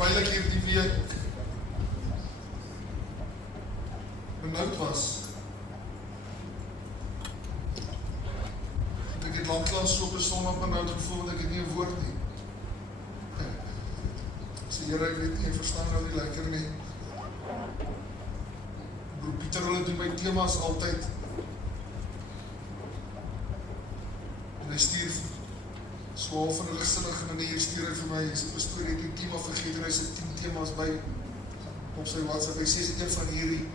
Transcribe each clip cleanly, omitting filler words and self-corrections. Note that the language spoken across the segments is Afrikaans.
terwyl ek hierdie week benoud was, ek het lanklaas so op 'n Sondag benoud gevoel, dat ek het nie 'n woord nie. Ek sê, Here, ek weet nie, ek verstaan nou nie lekker nie. Broer Pieter, hulle doen my temas altyd. En hy stuur so half van 'n ligsinnige manier stuur hy vir my, hy sê, pastoor, het die tema vergeet en hy sê 10 temas by op sy WhatsApp. Hy sê, is dit een van hierdie?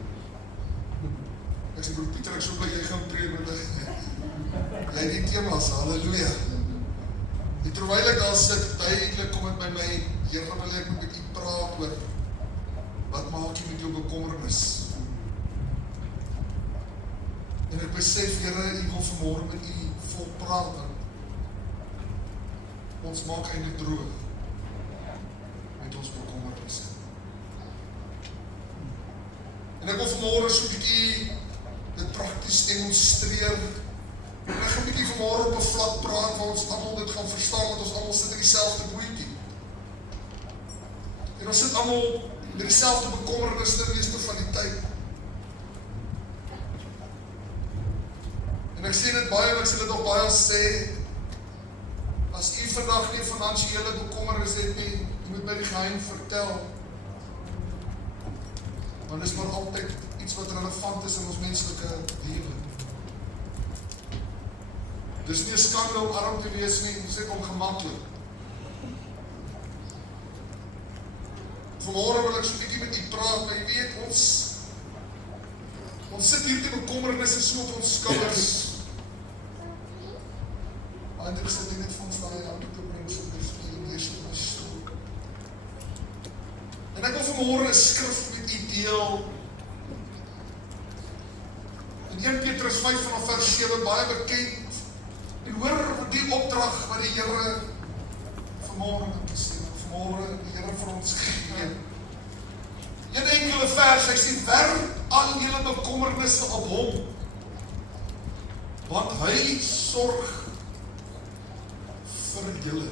Ek sê, broer Pieter, ek so bly jy gaan preek met jy het die temas, halleluja. En terwyl ek daar sit, duidelik kom het by my, Here, wil ek moet met u praat oor, wat maak jy met jou bekommernis? En ek besef, Here, u wil vanmôre met u volk praat, ons maak eintlik droog met ons bekommernisse. En ek wil vanmôre so 'n bietjie dit prakties demonstreer. En ek gaan 'n bietjie vanmôre op 'n vlak praat waar ons almal dit gaan verstaan, want ons almal sit in dieselfde bootjie. En ons sit almal met dieselfde bekommernisse meeste van die tyd. En ek sê dit baie, ek sê dit ook baie sê, as u vandag nie finansiële bekommernis het nie, u moet my die geheim vertel. Want dit is maar altyd iets wat relevant is in ons menslike lewe. Dis nie 'n skande om arm te wees nie, dis net ongemaklik. Vanmôre wil ek so 'n bietjie met u praat, maar jy weet, ons sit hier te bekommernisse so op ons skouers. En ek sit net van daai auto te bring, so dis hier so 'n stoel. En ek wil vanmôre 'n skrif met u deel. In 1 Petrus 5 vanaf vers 7, baie bekend. En hoor die opdrag wat die Here vanmôre die Here vir ons gee. Een enkele vers, hy sê, werp al julle bekommernisse op hom, want hy sorg vir julle.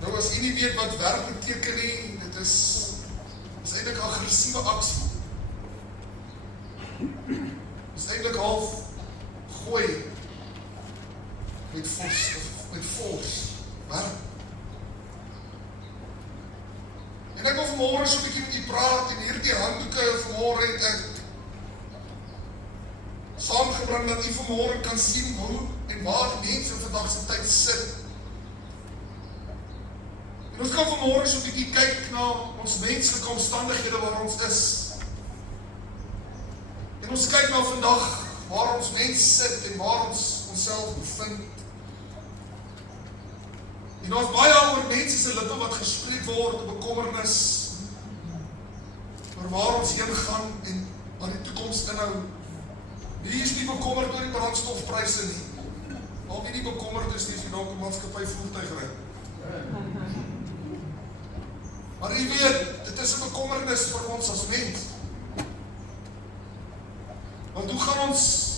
Nou as jy nie weet wat werk beteken nie, dit is eintlik aggressiewe aksie. Dit is eintlik half gooi met fors, werk. En ek wil vanmôre so 'n bietjie met u praat, en hierdie handdoeke vanmôre het ek saamgebring, dat u vanmôre kan sien hoe en waar die mense vandag se tyd sit. En ons kan vanmôre so 'n bietjie kyk na ons menslike omstandighede waar ons is. En ons kyk na vandag waar ons mense sit en waar ons onsself bevind. En daar is baie oor mense se lippe wat gespreek word, bekommernis, oor waar ons heen gaan en wat die toekoms inhou. Wie is nie bekommerd oor die brandstofpryse nie? Al wie nie bekommerd is, jy dalk 'n maatskappy voertuig ry. Maar jy weet, dit is 'n bekommernis vir ons as mens. Want hoe gaan ons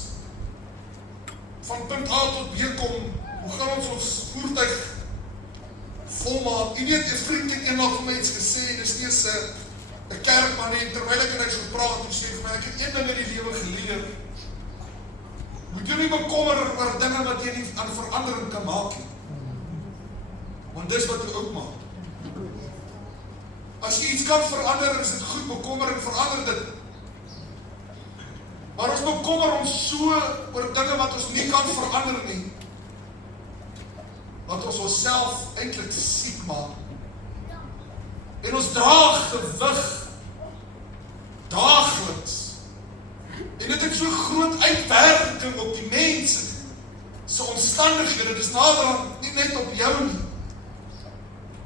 van punt A tot B kom? Hoe gaan ons voertuig volmaak? Jy weet, 'n vriend het eendag vir my iets gesê, dis nie eens 'n kerkman nie, terwyl ek en hy so praat, en sê vir my, ek het een ding in die lewe geleer. Moet jy nie bekommer oor dinge wat jy nie aan verandering kan maak nie. Want dis wat jy ook maak. As jy iets kan verander, is dit goed, bekommer en verander dit. Maar ons bekommer ons so oor dinge wat ons nie kan verander nie, wat ons onsself eintlik siek maak. En ons dra gewig daagliks. En dit het so groot uitwerking op die mense se omstandighede. Dit is naderhand nie net op jou nie,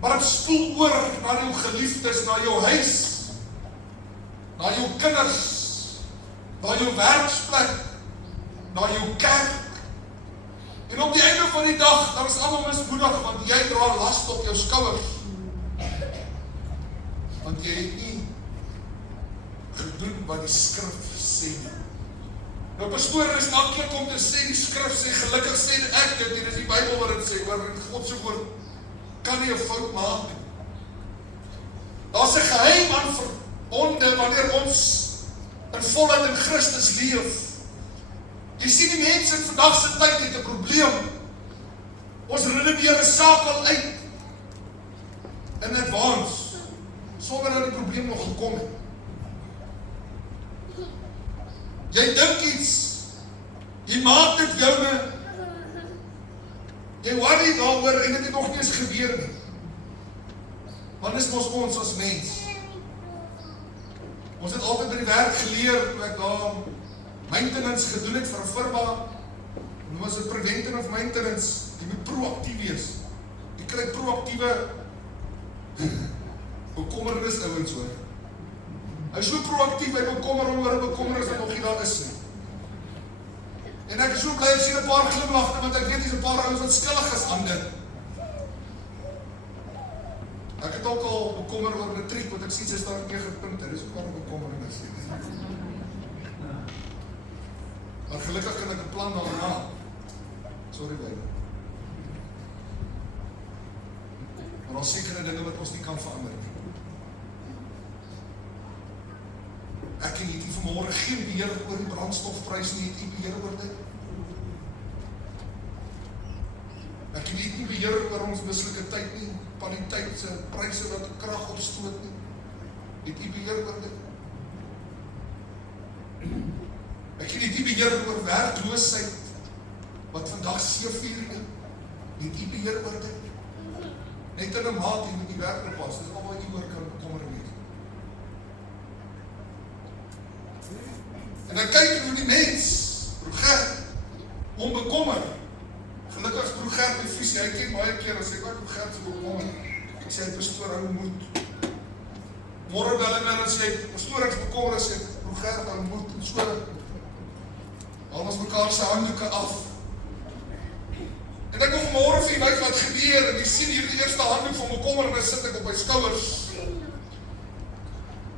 maar het spoel oor na jou geliefdes, na jou huis, na jou kinders, na jou werksplek, na jou kerk. En op die einde van die dag, dan is almal mismoedig, want jy dra las op jou skouers. Want jy het nie gedoen wat die skrif sê nie. Nou pastoor, is maklik om te sê, die skrif sê, gelukkig sê ek dit, en dis die Bybel wat dit sê, maar God se woord kan nie 'n fout maak nie. Daar's 'n geheim aan verbonde wanneer ons in volheid in Christus leef. Jy sien die mense in vandag se tyd het 'n probleem. Ons redeneer 'n saak al uit in advance, sonder dat die probleem nog gekom het. Jy dink iets, jy maak dit joune, jy worry daaroor en dit het nog nie eens gebeur nie. Want dis mos ons as mens. Ons het altyd by die werk geleer, toe ek daar maintenance gedoen het vir 'n firma, noem ons dit preventive maintenance, jy moet proactief wees. Jy kry proaktiewe bekommernis ouens hoor. Hy is so proactief, hy bekommer oor 'n bekommernis wat nog nie daar is nie. En ek is so bly ek sien 'n paar glimlagte, want ek weet dis 'n paar ouens wat skuldig is aan dit. Ek het ook al bekommer oor matriek, want ek sien sy staan 9 punte, dis ook al 'n bekommernis. Maar gelukkig kan ek 'n plan daarna. Sorry baie. Maar ons sekere dinge wat ons nie kan verander nie. Ek en jy vanmôre geen beheer oor die brandstofprys nie, het jy beheer oor dit? Ek en jy nie beheer oor ons mislike tyd nie, kwaliteit se pryse wat krag opstoot nie. Het jy beheer oor dit? Ek en jy nie beheer oor werkloosheid wat vandag seevier nie. Het jy beheer oor dit? Net in 'n maand jy moet die werk bepas, dis al wat jy oor kan bekommer wees. En dan kyk hoe die mens, broer Gert, onbekommer. Gelukkig is broer Gert die visie, hy ken baie keer, as ek broer Gert se bekommer, ek sê, pastoor, hou moed. Môre bel hy my en sê, pastoor, ek is bekommer, sê, broer Gert, hou moed, en so, haal ons mekaar sy handdoeke af. En ek wil vanmôre vir jy weet wat gebeur, en jy sien hier die eerste handdoek van bekommernis sit ek op my skouers.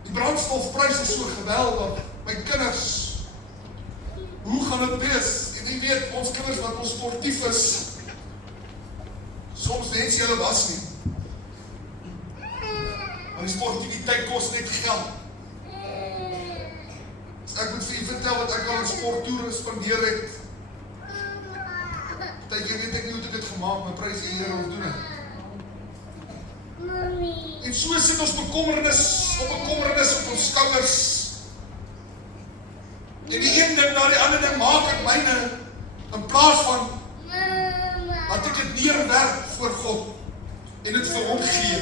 Die brandstofprys is so geweldig, my kinders, hoe gaan dit wees? En jy weet, ons kinders wat ons sportief is, soms wens jy hulle was nie. Want die sportiviteit kost net geld. Dus ek moet vir jy vertel wat ek al in sporttoere spandeer het. Jy weet ek nie hoe ek dit gemaakt, my prys die Here ons doen het. En so sit ons bekommernis op ons skouers. En die een ding na die ander ding maak ek myne, in plaas van dat ek dit neerwerp voor God en dit vir hom gee.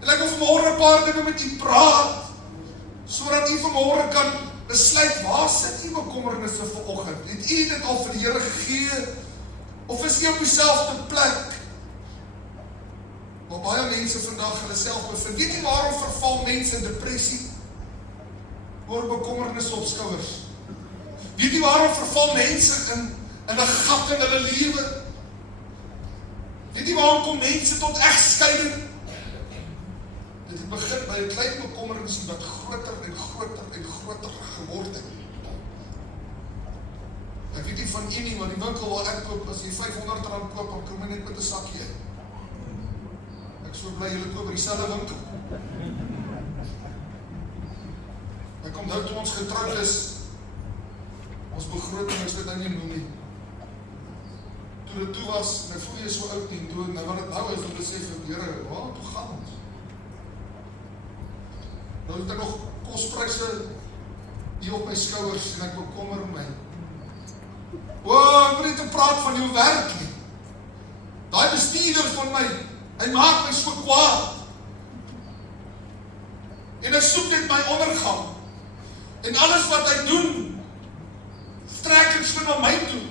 En ek wil vanmôre 'n paar dinge met u praat, sodat u vanmôre kan besluit, waar sit u bekommernisse vanoggend? Het u dit al vir die Here gegee? Of is u op dieselfde plek waar baie mense vandag hulle self bevind? Weet u waarom verval mense in depressie? Oor bekommernisse op skouers. Weet u waarom verval mense in 'n gat in hulle lewe? Weet u waarom kom mense tot egskeiding? Dit het begin by 'n klein bekommernis wat groter en groter en groter geword het. Ek weet nie van u nie, maar die winkel waar ek koop, as jy R500 koop, dan kom jy net met 'n sakkie. Ek so bly julle koop by dieselfde winkel. Ek kom nou toe ons getroud is, ons begroting is dit nou nie noem nie. Toe dit toe was, en ek voel jy so oud nie, toe, nou wat het nou is, dan besef ek, Here, waar toe gaan ons? Nou het ek nog kospryse hier op my skouers, en ek bekommer my. Ek moet nie te praat van jou werk nie. Daai bestuurder van my, hy maak my so kwaad. En hy soek net my ondergang. En alles wat hy doen, trek ek so na my toe.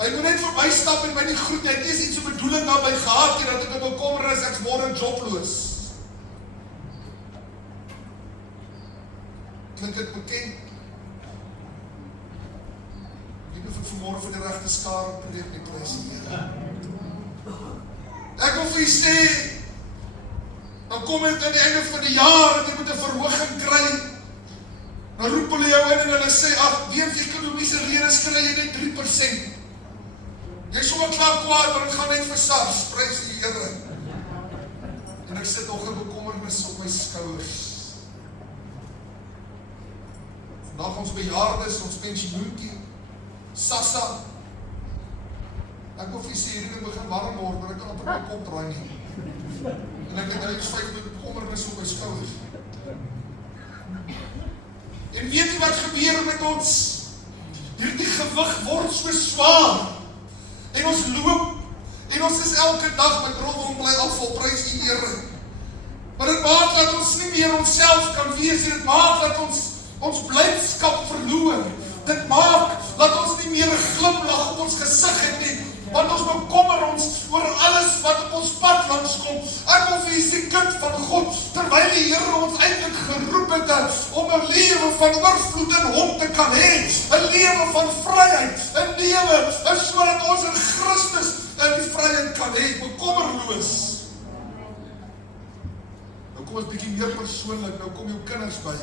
Hy moet net vir my stap en my nie groet, hy het nie iets so bedoeling daarby gehad, nie, dat ek bekommer is, ek is môre jobloos. Klink dit bekend? Ek wil vanmôre vir die regte skare preek die prys die Here. Ek wil vir u sê, dan kom dit aan die einde van die jaar, en jy moet 'n verhoging kry. Dan roep hulle jou in en hulle sê, ag, weens ekonomiese redes kry jy net 3%. Jy is sommer klaar kwaad, want het gaan net vir SARS, prys die Here. En ek sit nog 'n bekommernis op my skouers. Vandag ons bejaardes, ons pensioenkie, Sassa. Ek wil vir sê, hierdie begin warm word, maar ek kan op my kop draai nie. En ek het nou iets 5 bekommernis op my skouers. En weet jy wat gebeur met ons? Hierdie gewig word so swaar. En ons loop, en ons is elke dag met rol bly afval, prys die Here. Maar dit maak dat ons nie meer onsself kan wees, dit maak dat ons blydskap verloor. Dit maak dat ons nie meer 'n glimlag op ons gesig het nie, want ons bekommer ons oor alles wat op ons pad langs kom. Ek wil vir die kind van God, terwyl die Here ons eintlik geroep het om 'n lewe van oorvloed in Hom te kan hê, 'n lewe van vryheid, 'n lewe sodat ons in Christus in die vryheid kan hê, bekommerloos. Nou kom ons bietjie meer persoonlik, nou kom jou kinders by.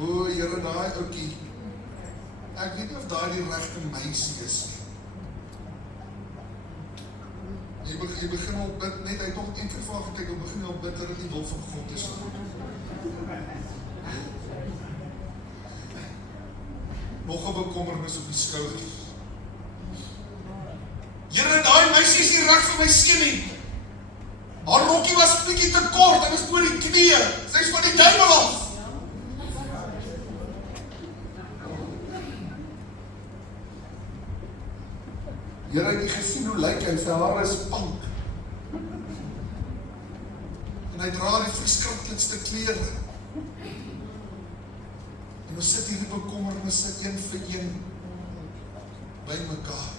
O, Here, daai ouetjie, ek weet nie of daai die regte meisie is nie. Jy begin al bid, net hy het nog een keer van gekyk, jy begin al bid dat dit nie wil van God is. Nog 'n bekommernis op die skouers. Here, daai meisie is nie reg vir my seun nie. Haar rokkie was bietjie te kort, en is oor die knieë. Sy is van die duiwel af. Here, het jy gesien hoe lyk hy? Sy hare is pink. En hy dra die verskriklikste klere. En ons sit hierdie bekommernisse een vir een by mekaar.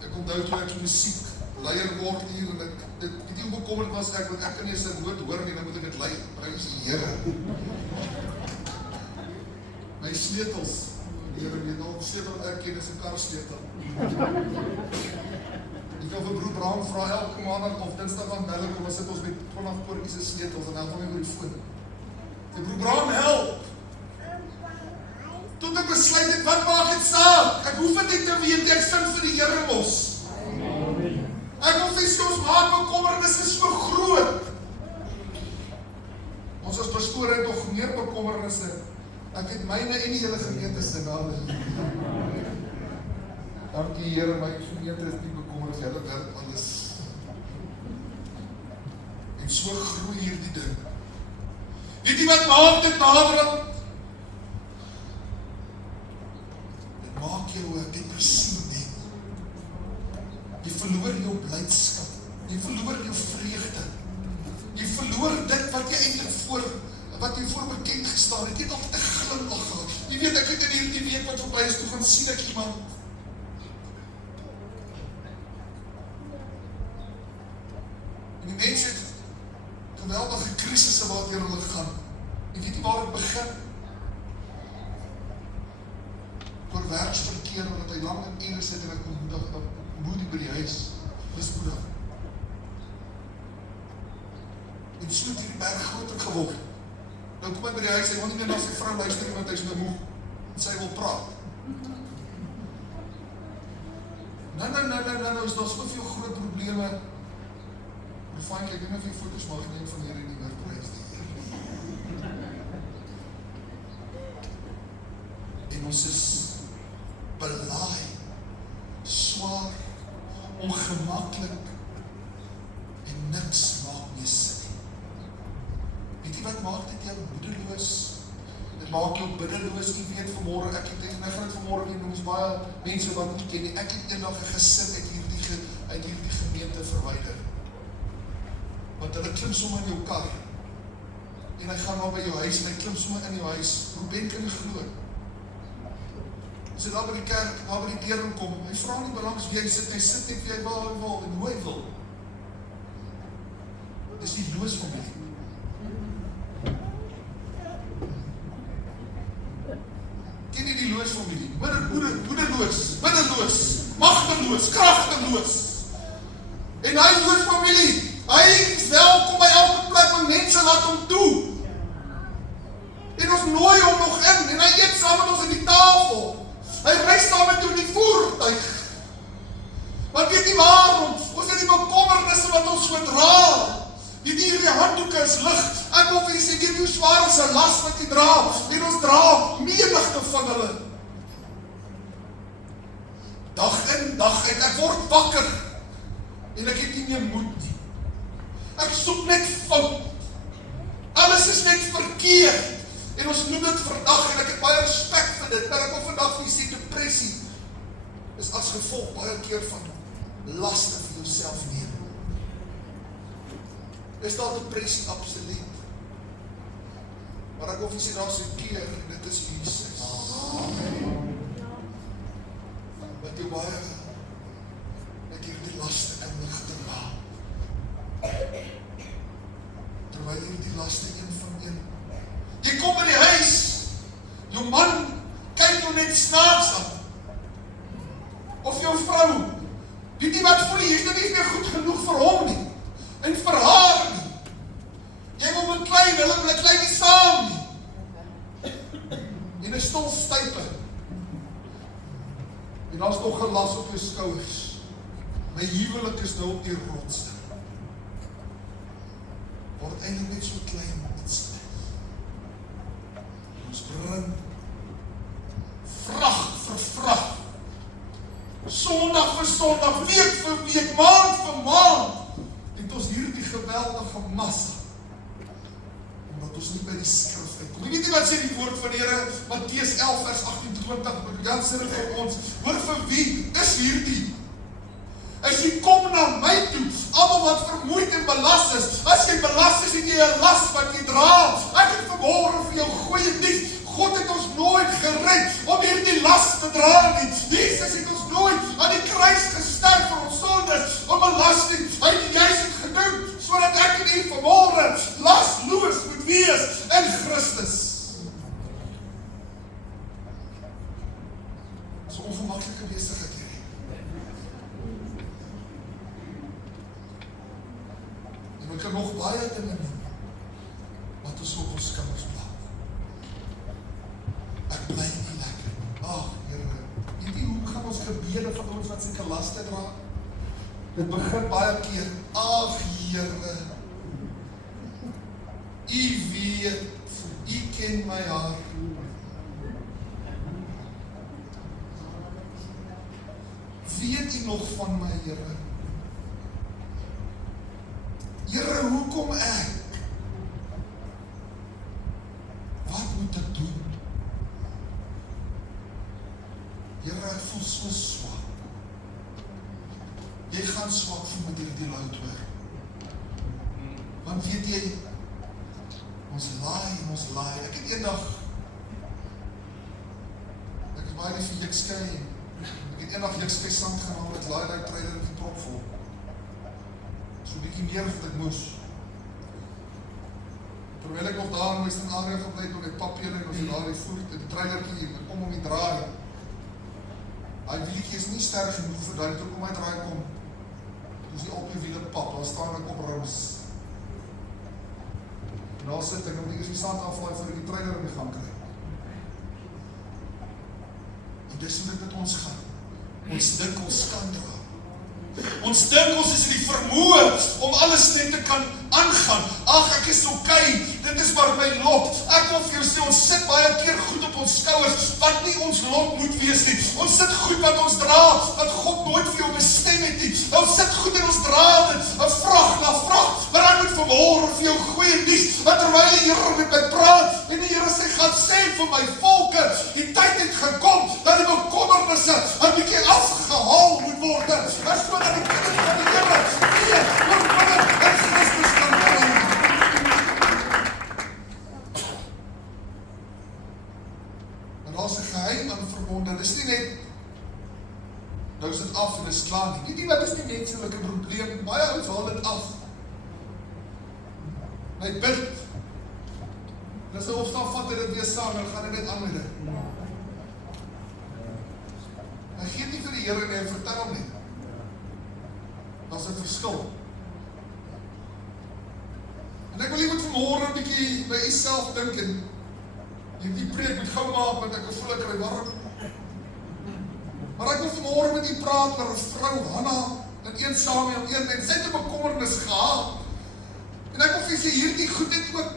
Ek onthou toe ek musiek leier word hier, en ek weet nie hoe bekommerd was ek, want ek kan nie sy woord hoor nie, dan moet ek het lei. Prys die Here. My sleutels, die Here weet al, sleutel wat ek ken is 'n karsleutel. Ek wil vir broer Bram vra elke maandag of dinsdag aan bel kom, sit ons met 20 poortjies se sleutels en dan gaan my oor die foon. Die broer Bram help. Tot ek besluit het, wat maak dit saak? Ek hoef dit te weet, ek sing vir die Here mos. Ek wil sê, ons maak bekommernis is so groot. Ons as pastoor het nog meer bekommernisse. Ek het myne en die hele gemeente se name. Dankie Here, my gemeente is nie bekommerd, julle werk alles. En so groei hierdie ding. Weet jy wat maak dit naderhand? Dit maak jou depressief net. Jy verloor jou blydskap. Jy verloor jou vreugde. Jy verloor dit wat jy eintlik wat jy voor bekend gestaan het. Jy het altyd 'n glimlag gehad. Jy weet, ek het in hierdie week wat verby is, toe gaan sien ek iemand. En die mense het geweldige krisisse waardeur hulle gaan. Jy weet nie waar het begin. Oor werksverkeer, omdat hy lang in ure sit en ek moedig by die huis. Dis moedig. En so het hierdie berg groter geword. Nou kom hy by die huis, hy wil nie meer na sy vrou luister, want hy is nou moe. En sy wil praat. Nou, is daar soveel groot probleme. Maar fijn, ek weet nie of jy foto's mag neem van hierdie nie meer prijs nie. En ons is belaai, swaar, ongemaklik, en niks maak meer sin. Weet jy wat maak dit jou moedeloos? Dit maak jou biddeloos, jy weet vanmorgen, ek gaan het vanmorgen nie, ons baie mense wat nie ken nie, ek het eendag 'n gesin uit hierdie gemeente verwyder. Want hulle klim sommer in jou kar, en hy gaan maar by jou huis, en hy klim sommer in jou huis, Ruben kan nie glo. As hy daar by die kerk, daar by die deur kom, hy vra nie belangs wie hy sit net wie hy wil, en hoe hy wil. Dis die loosfamilie. Ken jy die loosfamilie? Moederloos, magteloos, kragteloos. En hy loosfamilie, hy is welkom by elke plek, want mense laat hom toe. En ons nooi hom nog in, en hy eet saam met ons in die tafel. Hy reis saam met jou in die voertuig. Want weet nie waar 'n las wat jy dra, en ons dra menigte van hulle. Dag in, dag uit, ek word wakker, en ek het nie meer moed nie. Ek soek net fout. Alles is net verkeerd, en ons noem dit vandag, en ek het baie respek vir dit, maar ek wil vandag vir jy sê, depressie is as gevolg baie keer van laste vir jouself neem. Is daar depressie? Absoluut. Maar ek wil vir sê, daar is 'n keer, en dit is Jesus. Wat jou baie met hierdie laste kan ligte maak. Terwyl hierdie laste een van een. Jy kom in die huis, jou man kyk jou net snaaks aan. Of jou vrou, weet jy wat voel jy, is dit nie meer goed genoeg vir hom nie, en vir haar nie. Jy wil met klein, hulle bly klein nie saam nie. En 'n stil stype. En daar's nog 'n las op jou skouers. My huwelik is nou op die rotste. Word eintlik net so klein iets. Ons bring vrag vir vrag. Sondag vir Sondag, week vir week, maand vir maand, het ons hierdie geweldige massa, omdat ons nie by die skrif uitkom. Jy weet nie wat sê die woord van die Here, Matteus 11 vers 28, dan sê dit vir ons, hoor vir wie is hierdie? As jy kom na my toe, almal wat vermoeid en belas is, as jy belas is, het jy 'n las wat jy dra. Ek het vanmôre vir jou goeie nuus. God het ons nooit gered om hierdie las te dra nie. Jesus het ons nooit aan die kruis gesterf vir ons sondes, om 'n las nie. Hy het juist dit gedoen, sodat ek en u vanmôre lasloos moet wees in Christus. So onvermaklike besigheid hierdie. En ek kan nog baie dinge noem, wat ons op ons kinders plaas. Ek bly nie lekker. Ag, Here, weet jy hoe gaan ons gebede van ons wat seker laste dra? Dit begin baie keer, ag Here, u weet, u ken my hart. Weet u nog van my, Here? Here, hoekom ek? Wat moet ek doen? Here, ek voel so swak. Jy gaan swak voel met hierdie loud hoor. Want weet jy, ons laai. Ek het eendag, ek is baie lief vir Jikskei, ek het eendag Jikskei sand gehaal, ek laai die trailer in die trop vol. So bietjie meer as wat ek moes. Terwyl ek nog daar in Western Area gebly met my papie en ons het daar die voet, die trailertjie, om die draai. Hy wieltjie is nie sterk genoeg vir daai, toe kom hy draai kom. Toe is die op die wiele pap, daar staan ek op rous. En daar sit ek, en moet ek die sand aflaai vir die trailer in die gang kry. En dis hoe dit met ons gaan. Ons dink ons kan dra. Ons dink ons is in die vermoë om alles net te kan aangaan. Ag, ek is okay, dit is maar my lot. Ek wil vir jou sê, ons sit baie keer goed op ons skouers, wat nie ons lot moet wees nie. Ons sit goed wat ons dra, wat God nooit vir jou bestem het nie. Ons sit goed en ons dra dit, 'n vrag na vrag, maar ek moet vanmôre vir jou goeie nuus, want terwyl die Here met my praat, en die Here sê, gaan sê vir my volke, die tyd het gekom, dat die bekommernisse 'n bietjie afgehaal moet word, en sodat die kinders van die Here weer oorwinning in Christus kan word. En daar's 'n geheim aan verbonde, dis nie net, nou is dit af en is klaar nie. Weet jy wat is die menslike probleem? Baie ouens haal dit af. My bid, dis 'n opstaan vat dit weer saam, en gaan dit net aan met dit. Hy gee nie vir die Here nie, hy vertel hom nie. Daar's 'n verskil. En ek wil jy moet vanmôre 'n bietjie by jouself dink en die preek moet gou maak, want ek voel ek kry warm. Maar ek wil vanmôre met u praat oor 'n vrou, Hanna, in 1 Samuel 1, en sy het 'n bekommernis gehad. En ek wil vir sê, hierdie goed het ook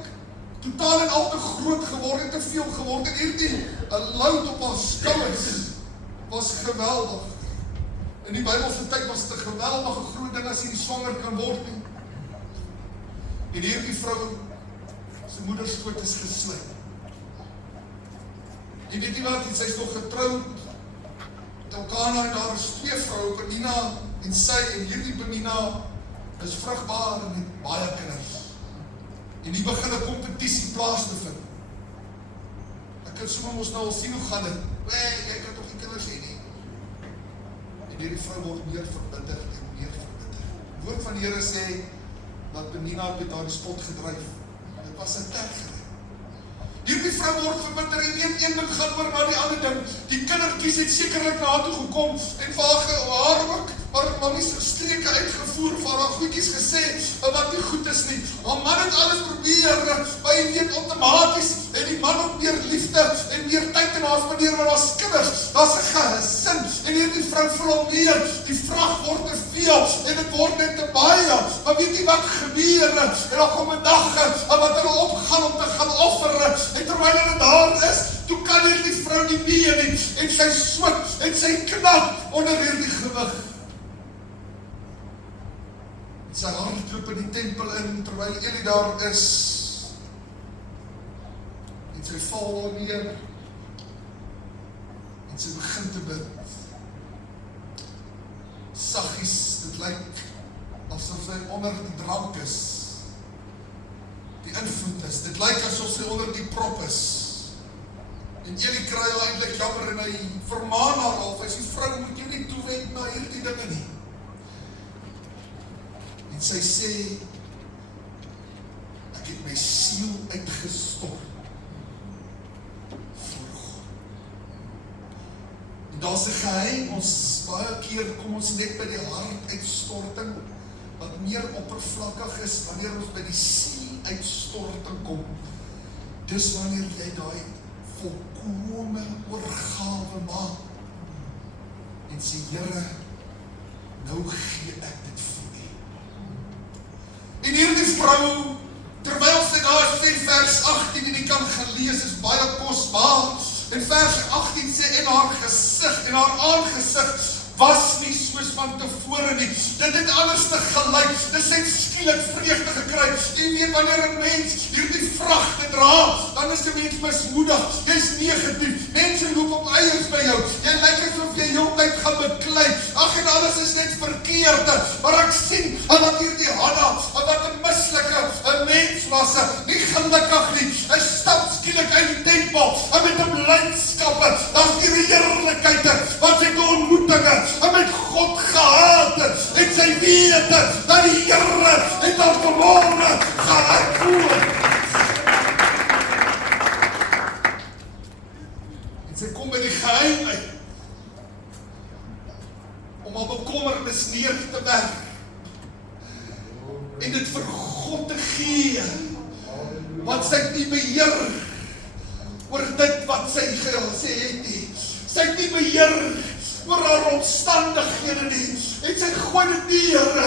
totaal en al te groot geword en te veel geword en hierdie load op haar skouers was geweldig. In die Bybelse tyd was dit 'n geweldige groot ding as jy nie swanger kan word nie. En hierdie vrou se moederskoot is gesluit. En weet jy wat, sy is nog getroud met Elkana en daar is 2 vroue, Penina en sy, en hierdie Penina is vrugbaar en het baie kinders. En die begin 'n kompetisie plaas te vind. Ek kan sommer ons nou al sien hoe gaan dit. Jy kan toch nie kinders hê nie. En hierdie vrou word meer verbitterd en meer verbitterd. Die woord van die Here sê dat Penina het met haar die spot gedryf. Dit was 'n terg. Hierdie vrou word verbitter en een ding gaan oor na die ander ding. Die kindertjies het sekerlik na haar toe gekom en vir haar ook, maar mammies streke uitgevoer vir haar goedjies gesê wat nie goed is nie. Haar man het alles probeer, maar jy weet outomaties en die man ook meer liefde en meer tyd in haar spandeer, maar daar's kinders, daar's 'n gesin en hierdie vrou voel al meer, die vrag word te veel en dit word net te baie. Maar weet jy wat gebeur? En dan kom 'n dag wat hulle opgaan om te gaan offer. En terwyl hulle daar is, toe kan hierdie vrou nie meer nie, en sy swit, en sy knap onder hierdie gewig. En sy hardloop in die tempel in, terwyl Eli daar is, en sy val daar neer, en sy begin te bid. Saggies, dit lyk asof sy onder die drank is, die invloed is. Dit lyk asof sy onder die prop is. En Eli kry haar eintlik jammer en hy vermaan haar al. Hy sê, vrou, moet jy nie toewend na hierdie dinge nie. En sy sê, ek het my siel uitgestort vir God. En daar's 'n geheim, ons baie keer kom ons net by die hartuitstorting, wat meer oppervlakkig is, wanneer ons by die uitstorting kom. Dis wanneer jy daai volkome oorgawe maak en sê, Here, nou gee ek dit vir U. En hierdie vrou, terwyl sy daar sê, vers 18, en jy kan gaan lees, is baie kosbaar. En vers 18 sê, en haar gesig en haar aangesig was nie soos van tevore nie. Dit het anders te gelyk. Dis het skielik vreugde gekry. Jy weet, wanneer 'n mens hierdie vragte dra, dan is 'n mens mismoedig. Jy's negatief. Mense loop op eiers by jou. Jy lyk asof jy heeltyd gaan beklei. Ag, en alles is net verkeerd. Maar ek sien dat hierdie Hanna, wat 'n mislike 'n mens was, nie gelukkig nie. Hy stap skielik uit die tempel en met 'n blydskappe. Daar's hierdie heerlikheid wat sy ontmoetinge en met God gehad het, en sy weet dat die Here het haar vermoorde geantwoord. En sy kom by die geheim uit, om haar bekommernis neer te werk, en dit vir God te gee, want sy het nie beheer oor dit wat sy gesê het nie. Sy het nie beheer oor haar omstandighede nie, en sy gooi dit neer,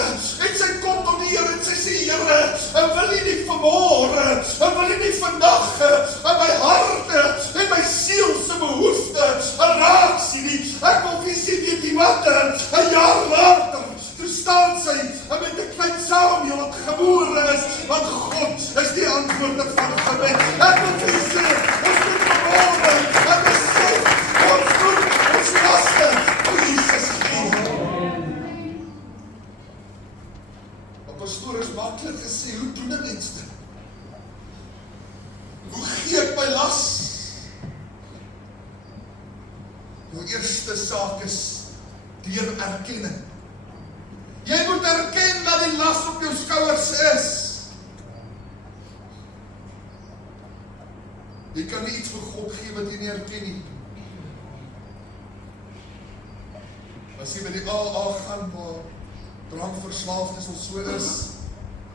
en sy kom tot die Here, en sy sê, Here, ek wil U nie vanmôre, ek wil U nie vandag, in my hart, en my siel se behoefte, raak sien nie, ek wil vir sê, weet jy wat, 'n jaar later, toe staan sy, en met 'n klein Samuel wat gebore is, want God is die antwoord van gebed. Ek wil vir sê, ons moet vanmôre, en besef, ons moet ons laste vir Jesus gee. Op pastoor is maklik gesê, hoe doen 'n mens dit? Hoe gee ek my las? Jou eerste saak is deur erkenning. Jy moet erken dat die las op jou skouers is. Jy kan nie iets vir God gee wat jy nie erken nie. As jy by die AA gaan waar drankverslaafdes of so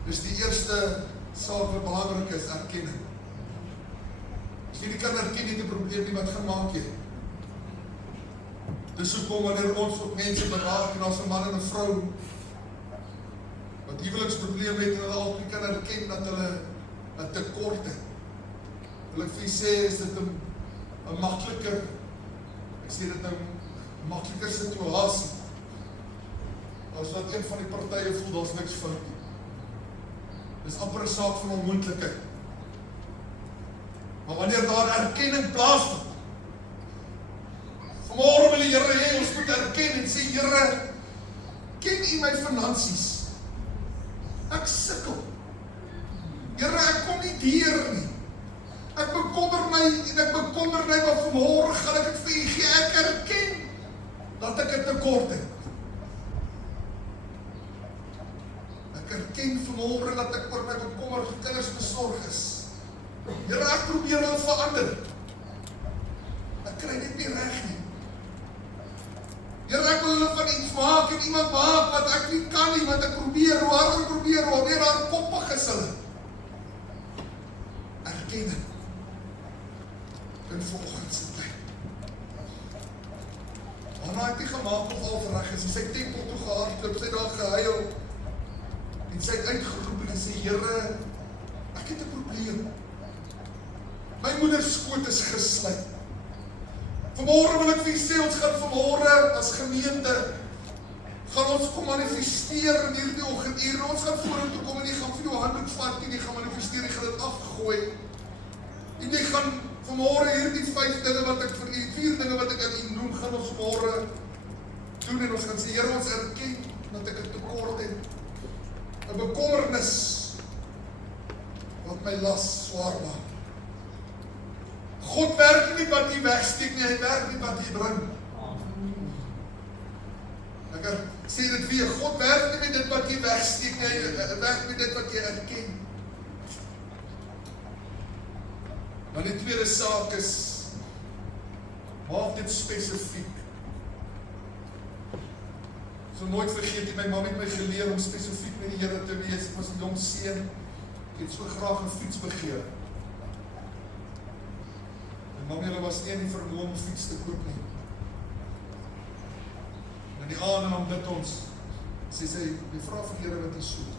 is die eerste saak wat belangrik is, erkenning. As jy nie kan erken nie, die probleem nie, wat gaan maak jy? Dis hoekom wanneer ons op mense beraak en as 'n man en 'n vrou wat huweliksprobleme het en hulle altyd kan erken dat hulle 'n tekort het. wil ek vir julle sê, is dit 'n makliker, ek sê dit nou, 'n makliker situasie, as wat een van die partye voel, daar's niks fout nie. Dis amper 'n saak van onmoontlikheid. Maar wanneer daar erkenning plaasvind, vanmôre wil die Here hê, ons moet erken en sê, Here, ken U my finansies? Ek sukkel. Here, ek kom nie deur nie. Ek bekommer my, maar vanmôre gaan ek dit vir U gee. Ek erken dat ek 'n tekort het. Ek erken vanmôre dat ek oor my bekommer kinders besorg is. Here, ek probeer hulle verander. Ek kry dit nie reg nie. Here, ek wil hulle van iets maak en iemand maak wat ek nie kan nie, want ek probeer, hoe harder ek probeer, hoe meer daar koppig is hulle. Erkenning. In vanoggend se tyd. Anna het nie gemaak of al reg is, sy tempel toe gehardloop, sy daar gehuil, en sy het uitgeroep en sê, Here, ek het 'n probleem. My moeder se skoot is gesluit. Vanmôre wil ek vir julle sê, ons gaan vanmôre as gemeente, gaan ons kom manifesteer in hierdie oggenduur. Ons gaan vorentoe kom en jy gaan vir jou handdoek vat en jy gaan manifesteer, jy gaan dit afgooi. En jy gaan vanmôre hierdie 5 dinge wat ek vir u, 4 dinge wat ek aan u noem, gaan ons vanmôre doen en ons gaan sê, Here, ons erken dat ek 'n tekort het. 'n bekommernis wat my las swaar maak. God werk nie wat jy wegsteek nie, hy werk nie wat jy bring. Ek sê dit weer, God werk nie met dit wat jy wegsteek nie, hy werk met dit wat jy erken. Maar die tweede saak is, maak dit spesifiek. So nooit vergeet jy, my mam het my geleer om spesifiek met die Here te wees. Ek was 'n jong seun, ek het so graag 'n fiets begeer. Mam, julle was nie in die vermoë om 'n fiets te koop nie. En in die aand en om dit ons, sê sy, die vra vir Here wat jy soek.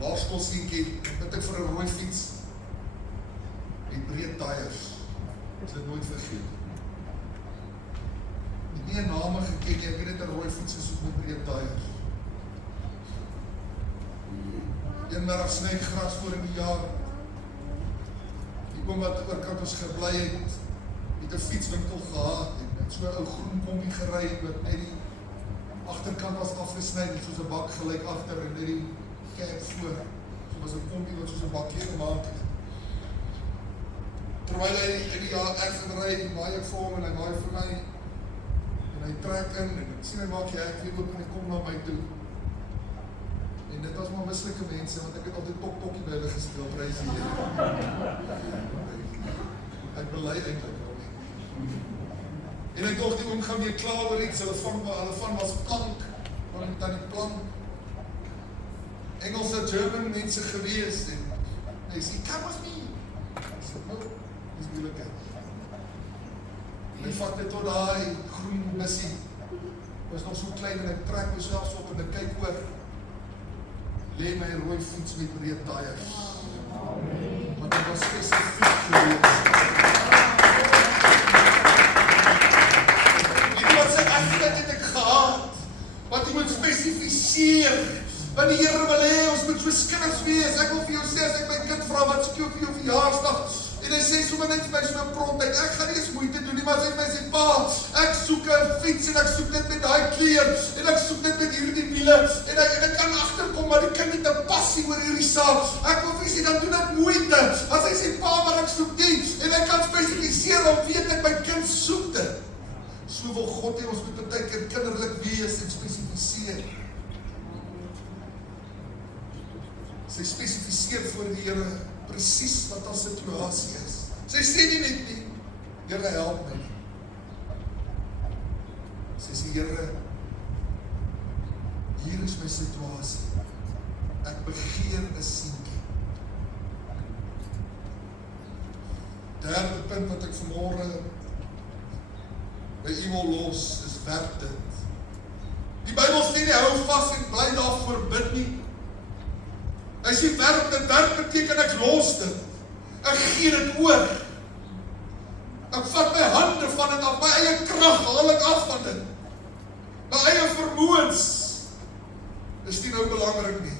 Laerskoolseentjie, bid ek vir 'n rooi fiets, met breë tyres. Ek sal dit nooit vergeet. Ek het nie 'n name geken nie, ek het net 'n rooi fiets gesoek met breë tyres. Eenmiddag sny ek gras voor in die jaar. Die oom wat oorkant ons gebly het 'n fietswinkel gehad, en het so 'n ou groen kombie gery, wat net die agterkant was afgesny, en soos 'n bak gelyk agter, en net die kerk voor. So was 'n kombie wat soos 'n bakkie gemaak het. Terwyl hy in die jaar erg ry, waai ek vir hom, en hy waai vir my, en hy trek in, en ek sien hy maak die hek weer oop, en hy kom na my toe. En dit was maar mislike mense, want ek het altyd tok-tokkie by hulle gespeel, prys die Here. Ek bely eintlik al nie. En ek dink die oom gaan weer klaar oor iets, hulle van was plank, maar met aan die plank. Engelse, German mense gewees, en hy sê, come with me. Ek sê, no, dis moeilikheid. En hy vat net tot daai groen missie, was nog so klein, en ek trek myself op, en ek kyk oor, lê my rooi fiets met breë tyres. Want dit was spesifiek gewees. Dit was 'n afspraak het ek gehad, wat jy moet spesifiseer. Want die Here wil hê, ons moet soos kinders wees. Ek wil vir jou sê, as ek my kind vra, wat soek jy vir jou verjaarsdag? En hy sê sommer net vir my so 'n prompt uit, ek gaan nie eens moeite doen nie, maar hy sê, pa, ek soek 'n fiets, en ek soek dit met daai kleur, en ek soek dit met hierdie wiele, en ek kan agterkom, maar die kind het 'n passie oor hierdie saak. Ek wil vir sê, dan doen ek moeite. As hy sê, pa, maar ek soek dit, en ek kan spesifiseer, dan weet ek, my kind soek dit. So wil God hê, ons moet baie keer kinderlik wees en spesifiseer. Sy spesifiseer voor die Here presies wat haar situasie is. Sy sê nie net nie, Here help my. Sy sê, Here, hier is my situasie. Ek begeer 'n seentjie. Derde punt wat ek vanmôre by u wil los, is werk dit. Die Bybel sê nie, hou vas en bly daarvoor bid nie. Hy sê werk beteken ek los dit. Ek gee dit oor. Ek vat my hande van dit af, my eie krag haal ek af van dit. My eie vermoëns is nie nou belangrik nie.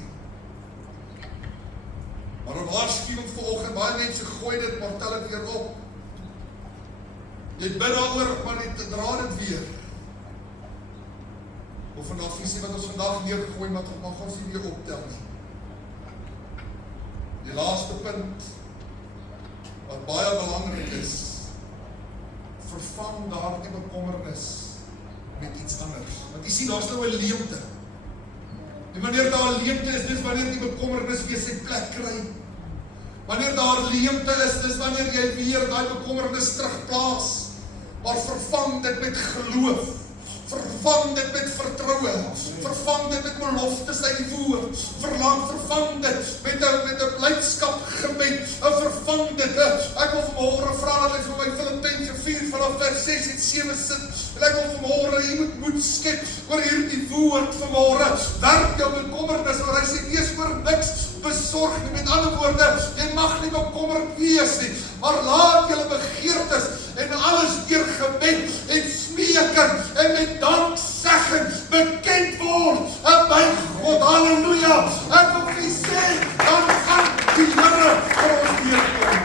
Maar 'n waarskuwing vanoggend, baie mense gooi dit, maar tel dit weer op. Jy bid daaroor, maar jy dra dit weer. Of vandag visie wat ons vandag neergegooi, maar mag ons nie weer optel nie. Die laaste punt, wat baie belangrik is, vervang daardie bekommernis met iets anders. Want jy sien, daar is nou 'n leemte. En wanneer daar 'n leemte is, dis wanneer die bekommernis weer sy plek kry. Wanneer daar leemte is, dis wanneer jy weer daai bekommernis terugplaas. Maar vervang dit met geloof. Vervang dit met vertroue. Vervang dit met beloftes uit die woord. Vervang dit met 'n blydskap gebed. Vervang dit. Ek wil vanmôre vra dat hy vir my Filippense 4 vanaf vers 6 en 7 sit. En ek wil vanmôre jy moet moed skep oor hierdie woord vanmôre. Werk jou bekommernis, maar hy sê wees oor niks besorg nie. Met ander woorde, jy mag nie bekommerd wees nie, maar laat julle begeertes en alles deur gebed en smeeking en met danksegging bekend word by God. Halleluja! Ek wil vir sê, dan gaan die Here vir ons deurkom.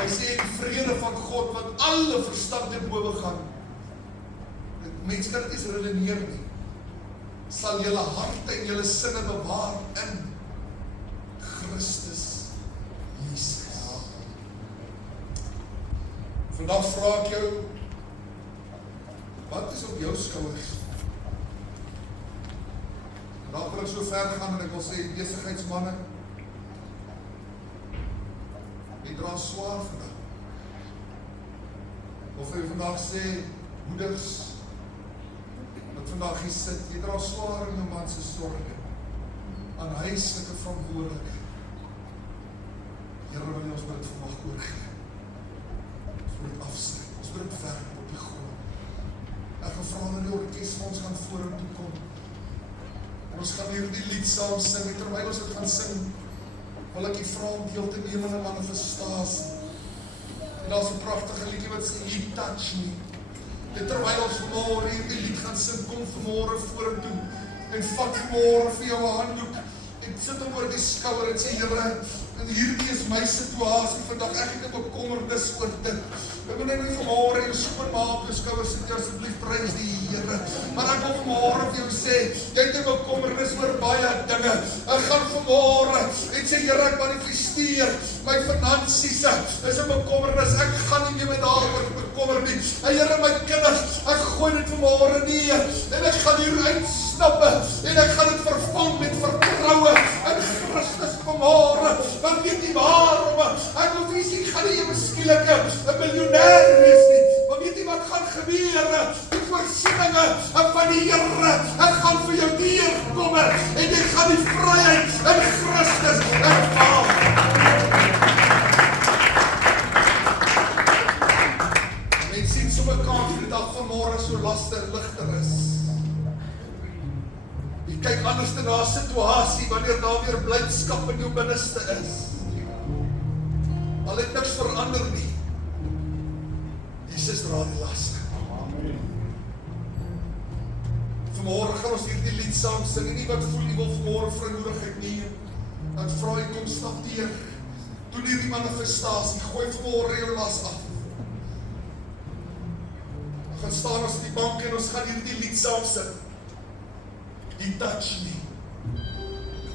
Hy sê die vrede van God wat alle verstand te bowe gaan. Mense kan dit nie redeneer nie. Sal julle harte en julle sinne bewaar in Christus Jesus. Vandag vra ek jou, wat is op jou skouers? Vandag wil ek so ver gaan en ek wil sê, besigheidsmanne, jy dra swaar vandag. Of jy vandag sê, moeders, wat vandag hier sit, jy dra swaar in jou man se sorge, aan huislike verantwoordelikheid. Here wil ons dit vandag oorgee. Ons moet afsluit, ons moet werk op die grond. Ek gaan vra dat die orkes van ons gaan vorentoe kom. En ons gaan hier die lied saam sing, en terwyl ons dit gaan sing, wil ek die vra om deel te neem in 'n manifestasie. En daar is 'n pragtige liedjie wat sê, You Touch Me. En terwyl ons vanmôre hier die lied gaan sing, kom vanmôre vorentoe, en vat vanmôre vir jou 'n handdoek, en sit hom oor die skouer en sê, Here, en hierdie is my situasie vandag, ek het 'n bekommernis oor dit. Ek wil nie vanmôre jou skoonmaak op jou skouer sit, asseblief prys die Here. Maar ek wil vanmôre vir jou sê, jy het 'n bekommernis oor baie dinge. Ek gaan vanmôre en sê, Here, ek manifesteer my finansies is 'n bekommernis. Ek gaan nie meer met daaroor bekommer nie. Here, my kinders, ek gooi dit vanmôre neer en ek gaan hieruit stappe en ek gaan dit vervang met vertroue in Christus vanmôre. Want weet jy waarom? Ek wil vir sê, ek gaan nie miskien 'n miljonair wees nie. Maar weet jy wat gaan gebeur? Die voorsieninge van die Here, ek gaan vir jou deurkom en jy gaan die vryheid in Christus ervaar. Mens sien so mekaar vir die dag vanmôre so laster ligter is. Jy kyk anders na 'n situasie wanneer daar weer blydskap in jou binneste is. Al het niks verander nie. Jesus dra die las. Vanmôre gaan ons hierdie lied saam sing. En nie wat voel jy wil vanmôre vrymoedigheid nie. Dan vra jy kom stap deur. Doen hierdie manifestasie. Gooi vanmôre jou las af. Dan gaan staan ons op die bank en ons gaan hierdie lied saam sing. You touch me.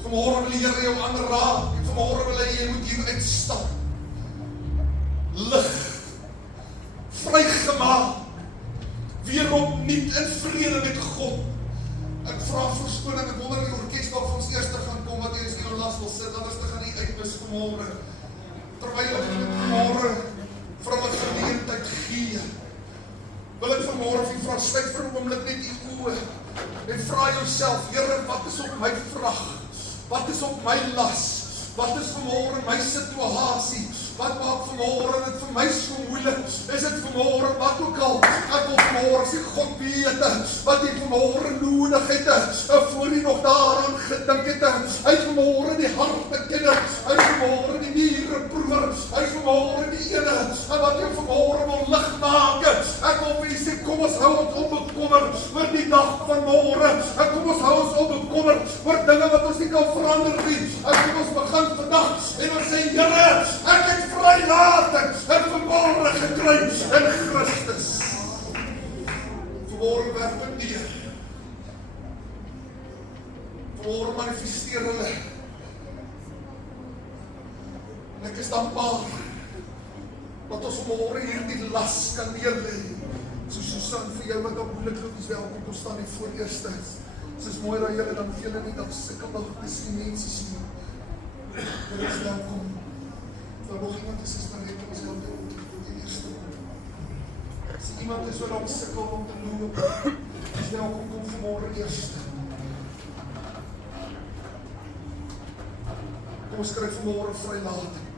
Vanmôre wil die Here jou aanraak. En vanmôre wil hy jy moet hier uitstap. Lig. Vrygemaak. Weer opnuut in vrede met God. Ek vra verskoning, ek wonder die orkes dalk vir ons eerste gaan kom, wat jy in jou las wil sit, anders te gaan nie uitmis vanmôre. Terwyl ek vanmôre vir hom 'n geleentheid gee, wil ek vanmôre vir vra, sluit vir 'n oomblik net die oë, en vra jouself, Here, wat is op my vrag? Wat is op my las? Wat is vanmôre my situasie? Wat maak vanmôre dit vir my so moeilik? Is dit vanmôre wat ook al? Ek wil vanmôre sê God weet wat jy vanmôre nodig het. Voor jy nog daaraan gedink het. Hy is vanmôre die harte kenner. Hy is vanmôre die mure proewer. Hy is vanmôre die ene wat jy vanmôre wil lig maak. Ek wil vir jy sê, kom ons hou ons onbekommer oor die dag van môre. Kom ons hou ons onbekommer oor dinge wat ons nie kan verander nie. Kom ons begin vandag en ons sê, Here, ek het vrylating en vanmôre gekry in Christus. Vanmôre werk dit neer. Vanmôre manifesteer hulle. En ek is dankbaar dat ons vanmôre hierdie las kan neerlê. So Susan, vir jou wat op moeilik loop, is welkom, kom staan die vooreerste. Het is mooi dat julle dan vir julle nie dat sikkel is die mense sien. Julle is welkom. Daar nog iemand is maar net ons help om die eerste kom. As iemand is wat op sikkel om te loop, is welkom, kom vanmôre eerste. Kom ons kry vanmôre vrylating.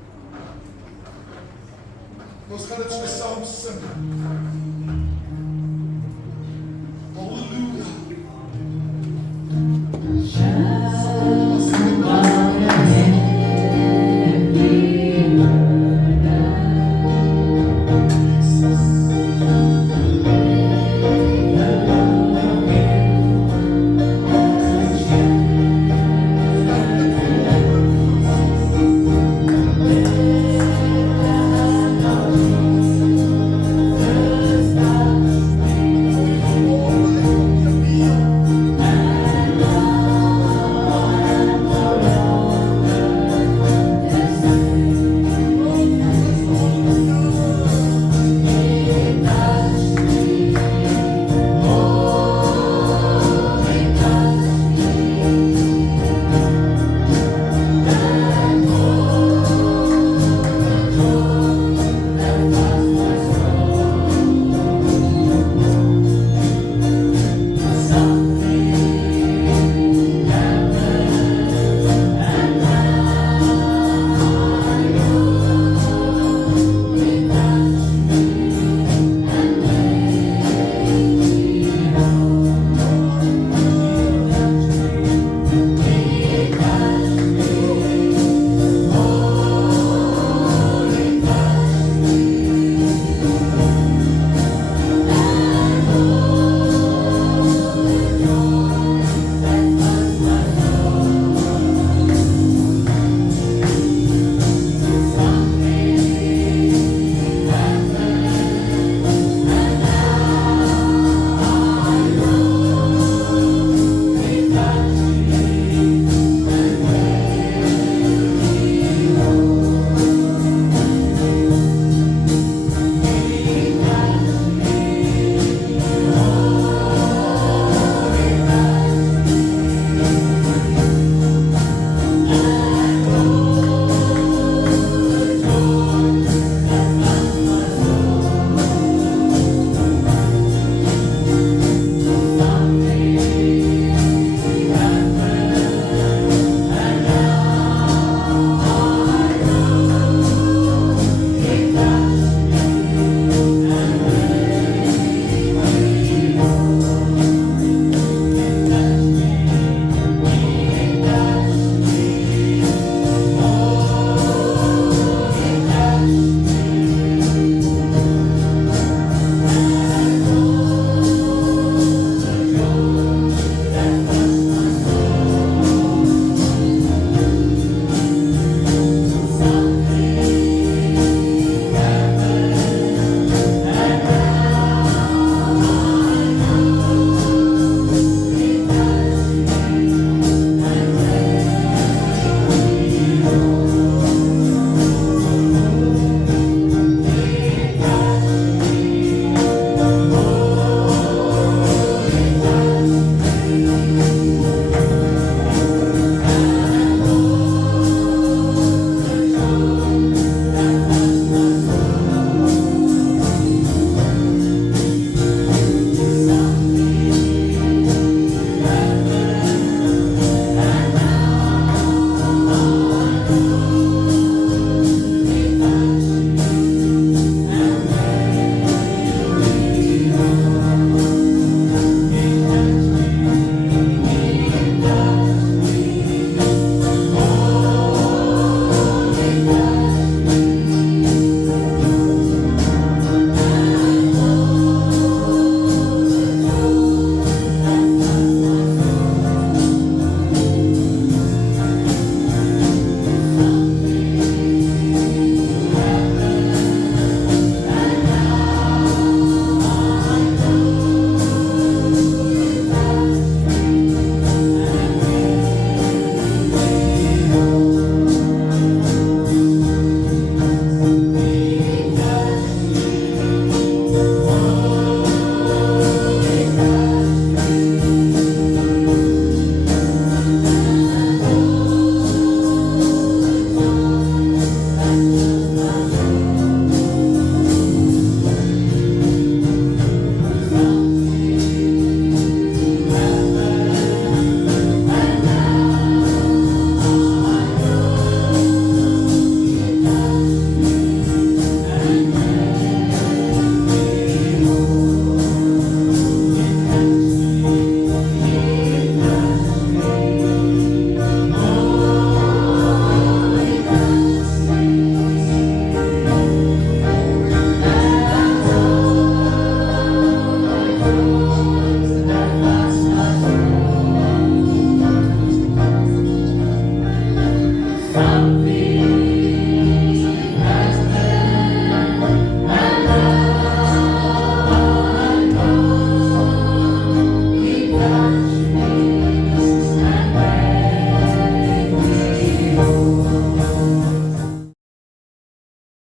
Ons gaan dit so saam sing.